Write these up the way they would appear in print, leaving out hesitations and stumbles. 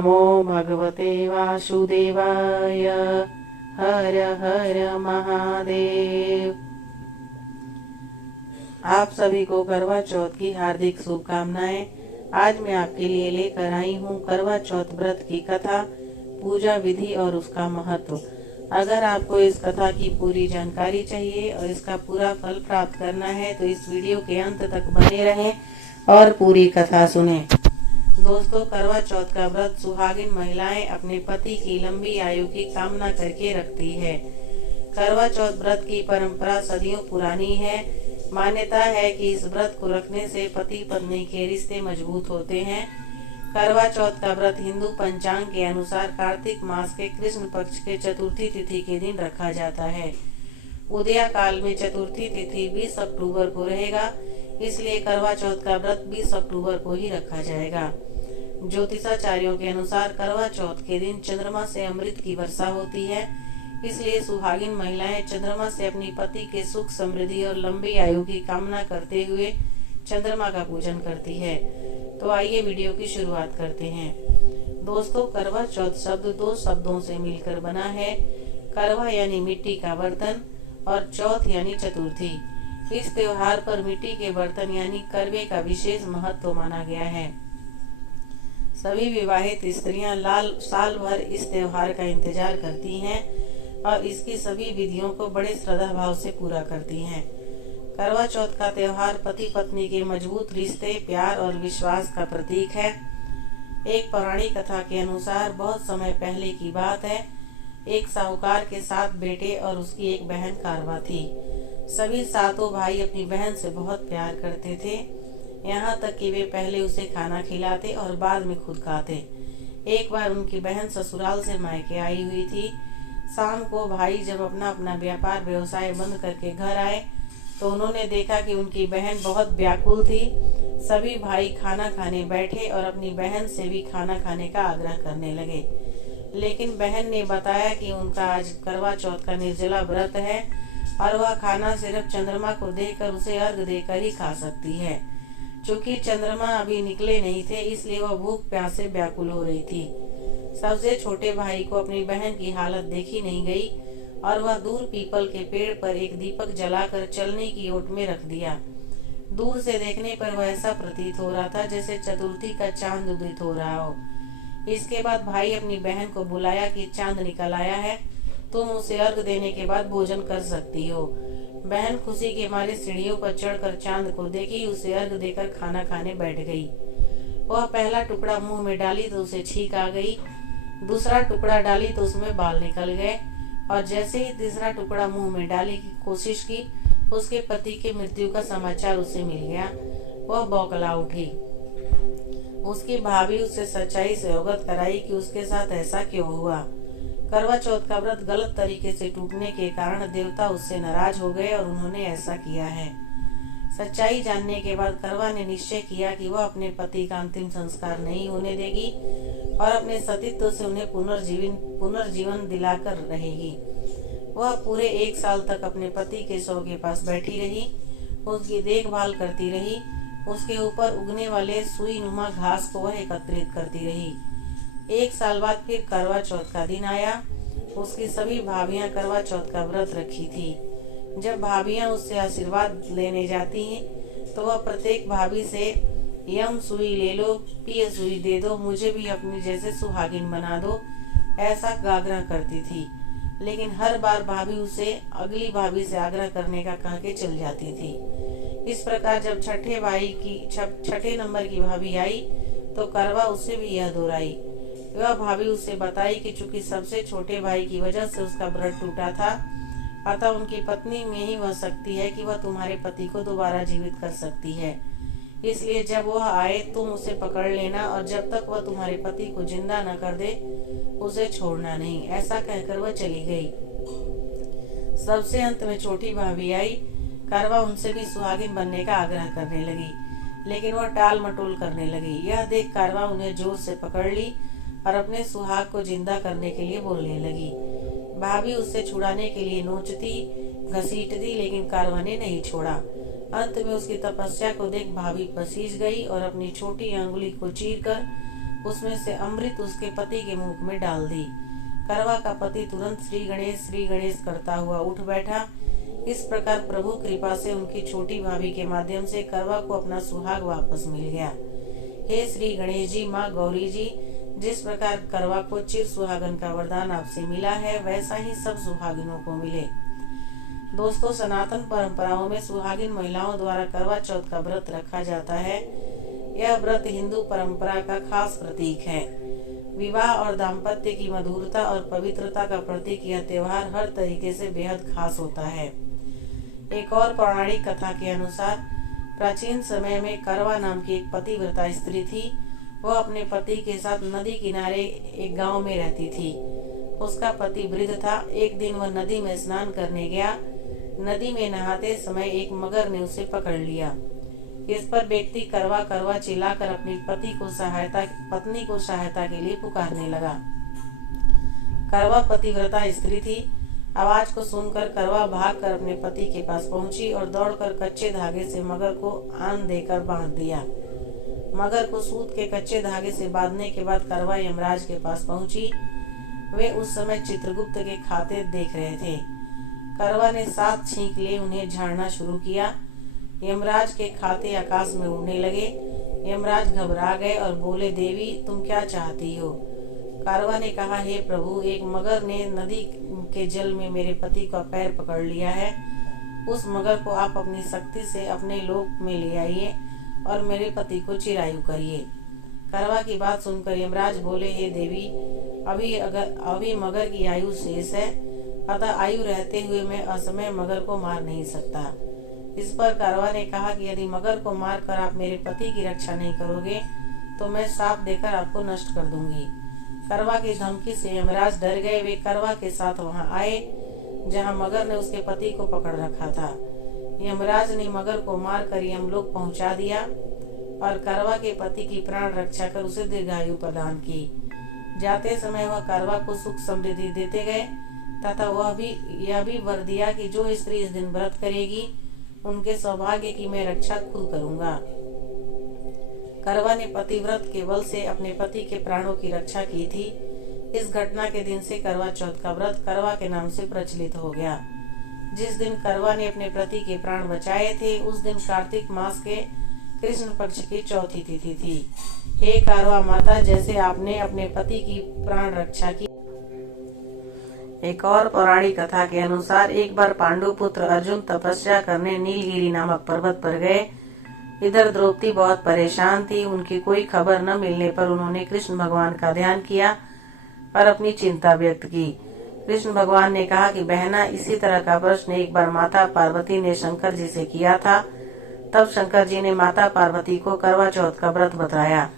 नमो भगवते वासुदेवाय। हर हर महादेव। आप सभी को करवा चौथ की हार्दिक शुभकामनाएं। आज मैं आपके लिए लेकर आई हूँ करवा चौथ व्रत की कथा, पूजा विधि और उसका महत्व। अगर आपको इस कथा की पूरी जानकारी चाहिए और इसका पूरा फल प्राप्त करना है तो इस वीडियो के अंत तक बने रहें और पूरी कथा सुनें। दोस्तों, करवा चौथ का व्रत सुहागिन महिलाएं अपने पति की लंबी आयु की कामना करके रखती है। करवा चौथ व्रत की परंपरा सदियों पुरानी है। मान्यता है कि इस व्रत को रखने से पति पत्नी के रिश्ते मजबूत होते हैं। करवा चौथ का व्रत हिंदू पंचांग के अनुसार कार्तिक मास के कृष्ण पक्ष के चतुर्थी तिथि के दिन रखा जाता है। उदया काल में चतुर्थी तिथि 20 अक्टूबर को रहेगा, इसलिए करवा चौथ का व्रत 20 अक्टूबर को ही रखा जाएगा। ज्योतिषाचार्यों के अनुसार करवा चौथ के दिन चंद्रमा से अमृत की वर्षा होती है, इसलिए सुहागिन महिलाएं चंद्रमा से अपनी पति के सुख समृद्धि और लंबी आयु की कामना करते हुए चंद्रमा का पूजन करती है। तो आइए वीडियो की शुरुआत करते हैं। दोस्तों, करवा चौथ शब्द दो शब्दों से मिलकर बना है। करवा यानी मिट्टी का बर्तन और चौथ यानी चतुर्थी। इस त्योहार पर मिट्टी के बर्तन यानी करवे का विशेष महत्व माना गया है। सभी विवाहित स्त्रियां साल भर इस त्योहार का इंतजार करती हैं और इसकी सभी विधियों को बड़े श्रद्धा भाव से पूरा करती हैं। करवा चौथ का त्योहार पति पत्नी के मजबूत रिश्ते, प्यार और विश्वास का प्रतीक है। एक पौराणिक कथा के अनुसार बहुत समय पहले की बात है। एक साहूकार के 7 बेटे और उसकी एक बहन कारवा थी। सभी 7 भाई अपनी बहन से बहुत प्यार करते थे, यहाँ तक कि वे पहले उसे खाना खिलाते और बाद में खुद खाते। एक बार उनकी बहन ससुराल से मायके आई हुई थी। शाम को भाई जब अपना अपना व्यापार व्यवसाय बंद करके घर आए तो उन्होंने देखा कि उनकी बहन बहुत व्याकुल थी। सभी भाई खाना खाने बैठे और अपनी बहन से भी खाना खाने का आग्रह करने लगे, लेकिन बहन ने बताया कि उनका आज करवा चौथ का निर्जला व्रत है और वह खाना सिर्फ चंद्रमा को देकर उसे अर्घ देकर ही खा सकती है। चूंकि चंद्रमा अभी निकले नहीं थे, इसलिए वह भूख प्यास से व्याकुल हो रही थी। सबसे छोटे भाई को अपनी बहन की हालत देखी नहीं गई और वह दूर पीपल के पेड़ पर एक दीपक जलाकर चलने की ओट में रख दिया। दूर से देखने पर वह ऐसा प्रतीत हो रहा था जैसे चतुर्थी का चांद उदित हो रहा हो। इसके बाद भाई अपनी बहन को बुलाया कि चांद निकल आया है, तुम उसे अर्घ देने के बाद भोजन कर सकती हो। बहन खुशी के मारे सीढ़ियों पर चढ़कर चांद को देखी, उसे अर्घ देकर खाना खाने बैठ गई। वह पहला टुकड़ा मुंह में डाली तो उसे छींक आ गई, दूसरा टुकड़ा डाली तो उसमें बाल निकल गए और जैसे ही तीसरा टुकड़ा मुंह में डाली की कोशिश की, उसके पति के मृत्यु का समाचार उसे मिल गया। वह बौखला उठी। उसकी भाभी उससे सच्चाई से अवगत कराई कि उसके साथ ऐसा क्यों हुआ। करवा चौथ का व्रत गलत तरीके से टूटने के कारण देवता उससे नाराज हो गए और उन्होंने ऐसा किया है। सच्चाई जानने के बाद करवा ने निश्चय किया कि वह अपने पति का अंतिम संस्कार नहीं होने देगी और अपने सतीत्व से उन्हें पुनर्जीवन दिलाकर रहेगी। वह पूरे 1 साल तक अपने पति के शव के पास बैठी रही, उसकी देखभाल करती रही, उसके ऊपर उगने वाले सुई नुमा घास को वह एकत्रित करती रही। 1 साल बाद फिर करवा चौथ का दिन आया। उसकी सभी भाभियां करवा चौथ का व्रत रखी थी। जब भाभियां उससे आशीर्वाद लेने जाती हैं तो वह प्रत्येक भाभी से यम सुई ले लो, पिय सुई दे दो, मुझे भी अपनी जैसे सुहागिन बना दो, ऐसा आग्रह करती थी। लेकिन हर बार भाभी उसे अगली भाभी से आग्रह करने का कह के चल जाती थी। इस प्रकार जब छठे नंबर की भाभी आई तो करवा उससे भी यह दोहराई। वह भाभी उससे बताई कि चूंकि सबसे छोटे भाई की वजह से उसका व्रत टूटा था, अतः उनकी पत्नी में ही वह शक्ति है कि वह तुम्हारे पति को दोबारा जीवित कर सकती है। इसलिए जब वह आए तुम उसे पकड़ लेना और जब तक वह तुम्हारे पति को जिंदा न कर दे उसे छोड़ना नहीं। ऐसा कहकर वह चली गई। सबसे अंत में छोटी भाभी आई। करवा उनसे भी सुहागिन बनने का आग्रह करने लगी, लेकिन वह टाल मटोल करने लगी। यह देख करवा उन्हें जोर से पकड़ ली और अपने सुहाग को जिंदा करने के लिए बोलने लगी। भाभी उससे छुड़ाने के लिए नोचती, घसीटती, लेकिन करवा ने नहीं छोड़ा। अंत में उसकी तपस्या को देख भाभी पसीज गई और अपनी छोटी अंगुली को चीरकर उसमें से अमृत उसके पति के मुख में डाल दी। करवा का पति तुरंत श्री गणेश करता हुआ उठ बैठा। इस प्रकार प्रभु कृपा से उनकी छोटी भाभी के माध्यम से करवा को अपना सुहाग वापस मिल गया। हे श्री गणेश जी, माँ गौरी जी, जिस प्रकार करवा को चिर सुहागन का वरदान आपसे मिला है, वैसा ही सब सुहागिनों को मिले। दोस्तों, सनातन परंपराओं में सुहागिन महिलाओं द्वारा करवा चौथ का व्रत रखा जाता है। यह व्रत हिंदू परंपरा का खास प्रतीक है। विवाह और दाम्पत्य की मधुरता और पवित्रता का प्रतीक यह त्योहार हर तरीके से बेहद खास होता है। एक और पौराणिक कथा के अनुसार प्राचीन समय में करवा नाम की एक पतिव्रता स्त्री थी। वह अपने पति के साथ नदी किनारे एक गांव में रहती थी। उसका पति वृद्ध था। एक दिन वह नदी में स्नान करने गया। नदी में नहाते समय एक मगर ने उसे पकड़ लिया। इस पर व्यक्ति करवा करवा चिल्लाकर अपनी पत्नी को सहायता के लिए पुकारने लगा। करवा पतिव्रता स्त्री थी। आवाज को सुनकर करवा भागकर अपने पति के पास पहुंची और दौड़कर कच्चे धागे से मगर को आन देकर बांध दिया। मगर को सूत के कच्चे धागे से बांधने के बाद करवा यमराज के पास पहुंची। वे उस समय चित्रगुप्त के खाते देख रहे थे। करवा ने 7 छींक ले उन्हें झाड़ना शुरू किया। यमराज के खाते आकाश में उड़ने लगे। यमराज घबरा गए और बोले, देवी, तुम क्या चाहती हो? करवा ने कहा, हे प्रभु, एक मगर ने नदी के जल में मेरे पति का पैर पकड़ लिया है। उस मगर को आप अपनी शक्ति से अपने लोक में ले आइए और मेरे पति को चिरायु करिए। करवा की बात सुनकर यमराज बोले, हे देवी, अभी मगर की आयु शेष है, अतः आयु रहते हुए मैं असमय मगर को मार नहीं सकता। इस पर करवा ने कहा कि यदि मगर को मार कर आप मेरे पति की रक्षा नहीं करोगे तो मैं श्राप देकर आपको नष्ट कर दूंगी। करवा की धमकी से यमराज डर गए। वे करवा के साथ वहां आए जहां मगर ने उसके पति को पकड़ रखा था। यमराज ने मगर को मारकर यमलोक पहुंचा दिया और करवा के पति की प्राण रक्षा कर उसे दीर्घायु प्रदान की। जाते समय वह करवा को सुख समृद्धि देते गए तथा यह भी वर दिया कि जो स्त्री इस दिन व्रत करेगी उनके सौभाग्य की मैं रक्षा खुद करूंगा। करवा ने पतिव्रत के बल से अपने पति के प्राणों की रक्षा की थी। इस घटना के दिन से करवा चौथ का व्रत करवा के नाम से प्रचलित हो गया। जिस दिन करवा ने अपने पति के प्राण बचाए थे उस दिन कार्तिक मास के कृष्ण पक्ष की चौथी तिथि थी। हे करवा माता, जैसे आपने अपने पति की प्राण रक्षा की। एक और पौराणिक कथा के अनुसार एक बार पांडु पुत्र अर्जुन तपस्या करने नीलगिरी नामक पर्वत पर गए। इधर द्रौपदी बहुत परेशान थी। उनकी कोई खबर न मिलने पर उन्होंने कृष्ण भगवान का ध्यान किया और अपनी चिंता व्यक्त की। कृष्ण भगवान ने कहा कि बहना, इसी तरह का प्रश्न एक बार माता पार्वती ने शंकर जी से किया था। तब शंकर जी ने माता पार्वती को करवा चौथ का व्रत बताया।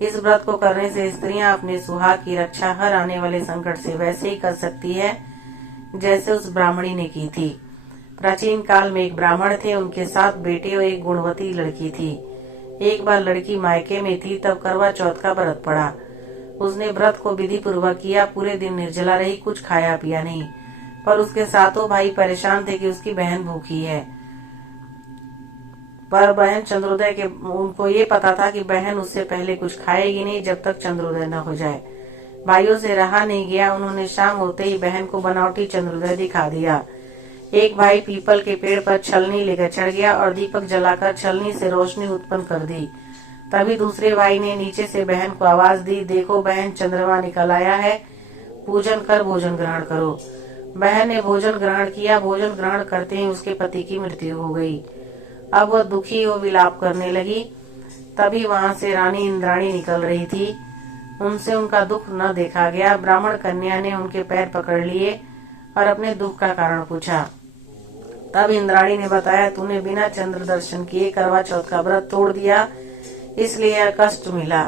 इस व्रत को करने से स्त्रियां अपने सुहाग की रक्षा हर आने वाले संकट से वैसे ही कर सकती है जैसे उस ब्राह्मणी ने की थी। प्राचीन काल में एक ब्राह्मण थे। उनके 7 बेटे और एक गुणवती लड़की थी। एक बार लड़की मायके में थी, तब करवा चौथ का व्रत पड़ा। उसने व्रत को विधि पूर्वक किया। पूरे दिन निर्जला रही, कुछ खाया पिया नहीं। पर उसके 7 भाई परेशान थे कि उसकी बहन भूखी है। पर बहन चंद्रोदय के उनको ये पता था कि बहन उससे पहले कुछ खाएगी नहीं जब तक चंद्रोदय न हो जाए। भाइयों से रहा नहीं गया। उन्होंने शाम होते ही बहन को बनावटी चंद्रोदय दिखा दिया। एक भाई पीपल के पेड़ पर छलनी लेकर चढ़ गया और दीपक जलाकर छलनी से रोशनी उत्पन्न कर दी। तभी दूसरे भाई ने नीचे से बहन को आवाज दी, देखो बहन, चंद्रमा निकल आया है, पूजन कर भोजन ग्रहण करो। बहन ने भोजन ग्रहण किया। भोजन ग्रहण करते ही उसके पति की मृत्यु हो गई। अब वह दुखी हो विलाप करने लगी। तभी वहां से रानी इंद्राणी निकल रही थी। उनसे उनका दुख न देखा गया। ब्राह्मण कन्या ने उनके पैर पकड़ लिए और अपने दुख का कारण पूछा। तब इंद्राणी ने बताया, तूने बिना चंद्र दर्शन किए करवा चौथ का व्रत तोड़ दिया, इसलिए यह कष्ट मिला।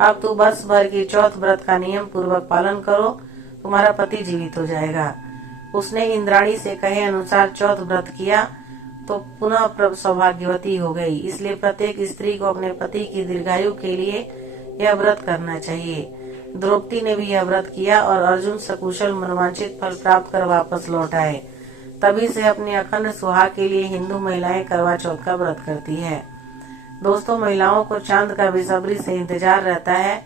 अब तू वर्ष भर की चौथ व्रत का नियम पूर्वक पालन करो, तुम्हारा पति जीवित हो जाएगा। उसने इंद्राणी से कहे अनुसार चौथ व्रत किया तो पुनः सौभाग्यवती हो गई। इसलिए प्रत्येक स्त्री को अपने पति की दीर्घायु के लिए यह व्रत करना चाहिए। द्रौपदी ने भी यह व्रत किया और अर्जुन सकुशल मनोवांछित फल प्राप्त कर वापस लौट आए। तभी से अपने अखंड सुहाग के लिए हिंदू महिलाएं करवा चौथ का व्रत करती है। दोस्तों, महिलाओं को चांद का बेसब्री से इंतजार रहता है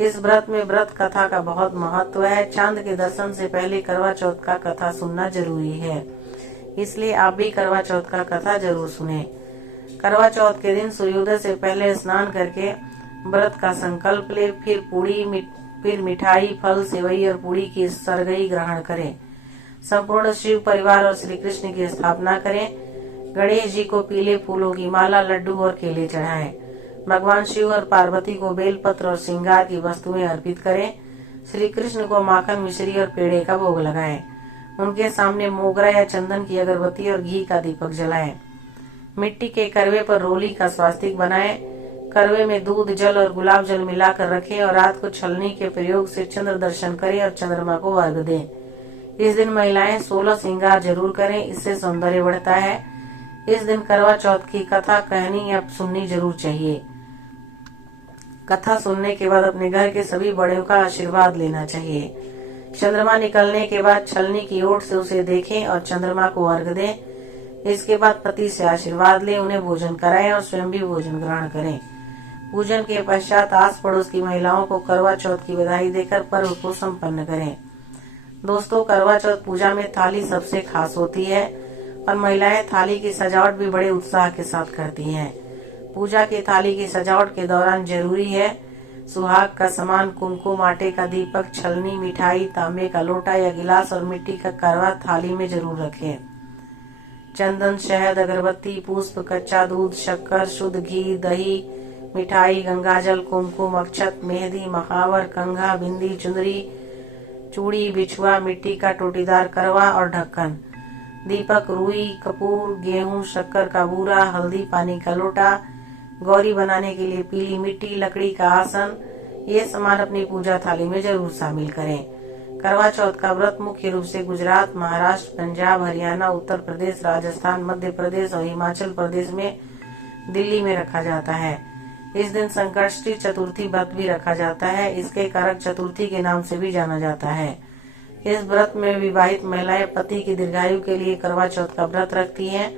इस व्रत में व्रत कथा का बहुत महत्व है। चांद के दर्शन से पहले करवा चौथ का कथा सुनना जरूरी है, इसलिए आप भी करवा चौथ का कथा जरूर सुने। करवा चौथ के दिन सूर्योदय से पहले स्नान करके व्रत का संकल्प ले, फिर मिठाई, फल, सेवई और पूड़ी की सरगई ग्रहण करें। संपूर्ण शिव परिवार और श्री कृष्ण की स्थापना करें। गणेश जी को पीले फूलों की माला, लड्डू और केले चढ़ाएं। भगवान शिव और पार्वती को बेलपत्र और श्रृंगार की वस्तुएं अर्पित करें। श्री कृष्ण को माखन, मिश्री और पेड़े का भोग लगाएं। उनके सामने मोगरा या चंदन की अगरबत्ती और घी का दीपक जलाएं। मिट्टी के करवे पर रोली का स्वास्तिक बनाएं। करवे में दूध, जल और गुलाब जल मिलाकर रखें और रात को छलनी के प्रयोग से चंद्र दर्शन करें और चंद्रमा को अर्घ दें। इस दिन महिलाएं 16 श्रृंगार जरूर करें, इससे सौंदर्य बढ़ता है। इस दिन करवा चौथ की कथा कहनी या सुननी जरूर चाहिए। कथा सुनने के बाद अपने घर के सभी बड़ों का आशीर्वाद लेना चाहिए। चंद्रमा निकलने के बाद छलनी की ओर से उसे देखें और चंद्रमा को अर्घ दें। इसके बाद पति से आशीर्वाद लें, उन्हें भोजन कराएं और स्वयं भी भोजन ग्रहण करें। पूजन के पश्चात आस पड़ोस की महिलाओं को करवा चौथ की बधाई देकर पर्व को संपन्न करें। दोस्तों, करवा चौथ पूजा में थाली सबसे खास होती है और महिलाएं थाली की सजावट भी बड़े उत्साह के साथ करती हैं। पूजा की थाली की सजावट के दौरान जरूरी है सुहाग का सामान, कुमकुम, आटे का दीपक, छलनी, मिठाई, तांबे का लोटा या गिलास और मिट्टी का करवा थाली में जरूर रखें। चंदन, शहद, अगरबत्ती, पुष्प, कच्चा दूध, शक्कर, शुद्ध घी, दही, मिठाई, गंगाजल, कुमकुम, अक्षत, मेहंदी, महावर, कंघा, बिंदी, चुंदरी, चूड़ी, बिछुआ, मिट्टी का टोटीदार करवा और ढक्कन, दीपक, रुई, कपूर, गेहूं, शक्कर का बूरा, हल्दी, पानी का लोटा, गौरी बनाने के लिए पीली मिट्टी, लकड़ी का आसन, ये सामान अपनी पूजा थाली में जरूर शामिल करें। करवा चौथ का व्रत मुख्य रूप से गुजरात, महाराष्ट्र, पंजाब, हरियाणा, उत्तर प्रदेश, राजस्थान, मध्य प्रदेश और हिमाचल प्रदेश में, दिल्ली में रखा जाता है। इस दिन संकष्टी चतुर्थी व्रत भी रखा जाता है। इसके कारक चतुर्थी के नाम से भी जाना जाता है। इस व्रत में विवाहित महिलाएं पति की दीर्घायु के लिए करवा चौथ का व्रत रखती हैं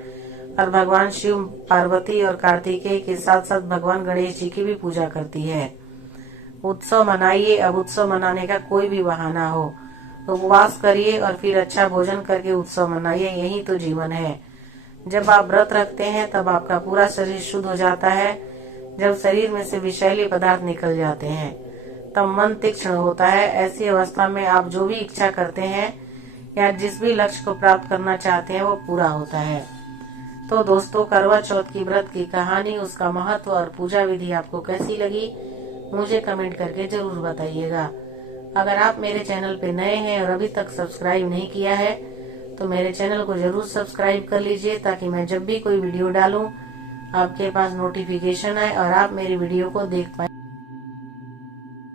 और भगवान शिव, पार्वती और कार्तिकेय के साथ साथ भगवान गणेश जी की भी पूजा करती है। उत्सव मनाइए। अब उत्सव मनाने का कोई भी बहाना हो, उपवास करिए और फिर अच्छा भोजन करके उत्सव मनाइए। यही तो जीवन है। जब आप व्रत रखते हैं तब आपका पूरा शरीर शुद्ध हो जाता है। जब शरीर में से विषैले पदार्थ निकल जाते हैं तब मन तीक्ष्ण होता है। ऐसी अवस्था में आप जो भी इच्छा करते हैं या जिस भी लक्ष्य को प्राप्त करना चाहते हैं वो पूरा होता है। तो दोस्तों, करवा चौथ की व्रत की कहानी, उसका महत्व और पूजा विधि आपको कैसी लगी मुझे कमेंट करके जरूर बताइएगा। अगर आप मेरे चैनल पे नए हैं और अभी तक सब्सक्राइब नहीं किया है तो मेरे चैनल को जरूर सब्सक्राइब कर लीजिए, ताकि मैं जब भी कोई वीडियो डालूं आपके पास नोटिफिकेशन आए और आप मेरी वीडियो को देख पाए।